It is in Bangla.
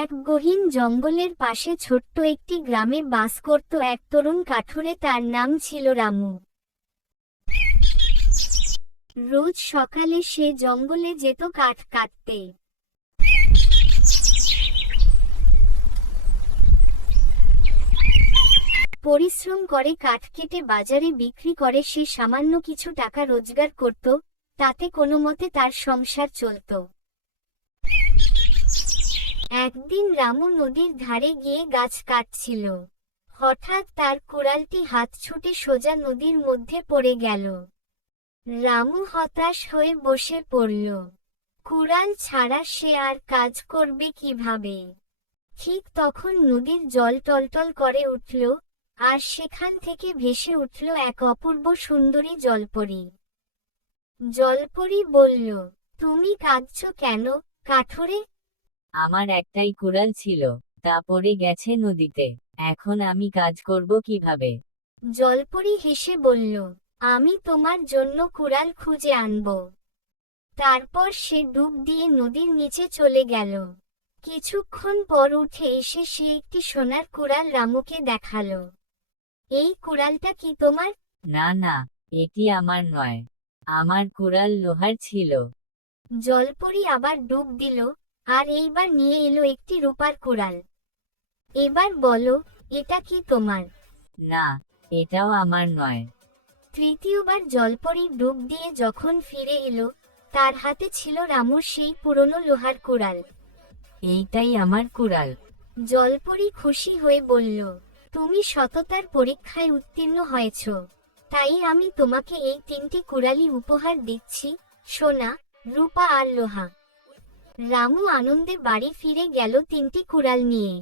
এক গহীন জঙ্গলের পাশে ছোট্ট একটি গ্রামে বাস করত এক তরুণ কাঠুরে। তার নাম ছিল রামু। রোজ সকালে সে জঙ্গলে যেত কাঠ কাটতে। পরিশ্রম করে কাঠ কেটে বাজারে বিক্রি করে সে সামান্য কিছু টাকা রোজগার করত, তাতে কোনোমতে তার সংসার চলত। একদিন রামু নদীর ধারে গিয়ে গাছ কাটছিল। হঠাৎ তার কুড়ালটি হাত ছুটে সোজা নদীর মধ্যে পড়ে গেল। রামু হতাশ হয়ে বসে পড়ল। কুড়াল ছাড়া সে আর কাজ করবে কিভাবে? ঠিক তখন নদীর জল টলটল করে উঠল, আর সেখান থেকে ভেসে উঠল এক অপূর্ব সুন্দরী জলপরী। জলপরী বলল, তুমি কাঁদছো কেন, কাঠুরে? আমার একটাই কুড়াল ছিল, তা পড়ে গেছে নদীতে। এখন আমি কাজ করব কিভাবে? জলপরী হেসে বলল, আমি তোমার জন্য কুড়াল খুঁজে আনব। তারপর সে ডুব দিয়ে নদীর নিচে চলে গেল। কিছুক্ষণ পর উঠে এসে সে একটি সোনার কুড়াল রামুকে দেখালো। এই কুড়ালটা কি তোমার? না না, এটি আমার নয়। আমার কুড়াল লোহার ছিল। জলপরী আবার ডুব দিল, আর এইবার নিয়ে এলো একটি রূপার কুড়াল। এবার বলো, এটা কি তোমার? না, এটাও আমার নয়। তৃতীয়বার জলপরী ডুব দিয়ে যখন ফিরে এলো, তার হাতে ছিল রামুর সেই পুরনো লোহার কুড়াল। এইটাই আমার কুড়াল। জলপরী খুশি হয়ে বলল, তুমি সততার পরীক্ষায় উত্তীর্ণ হয়েছ, তাই আমি তোমাকে এই তিনটি কুড়ালি উপহার দিচ্ছি, সোনা, রূপা আর লোহা। রামু আনন্দে বাড়ি ফিরে গেল তিনটি কুড়াল নিয়ে।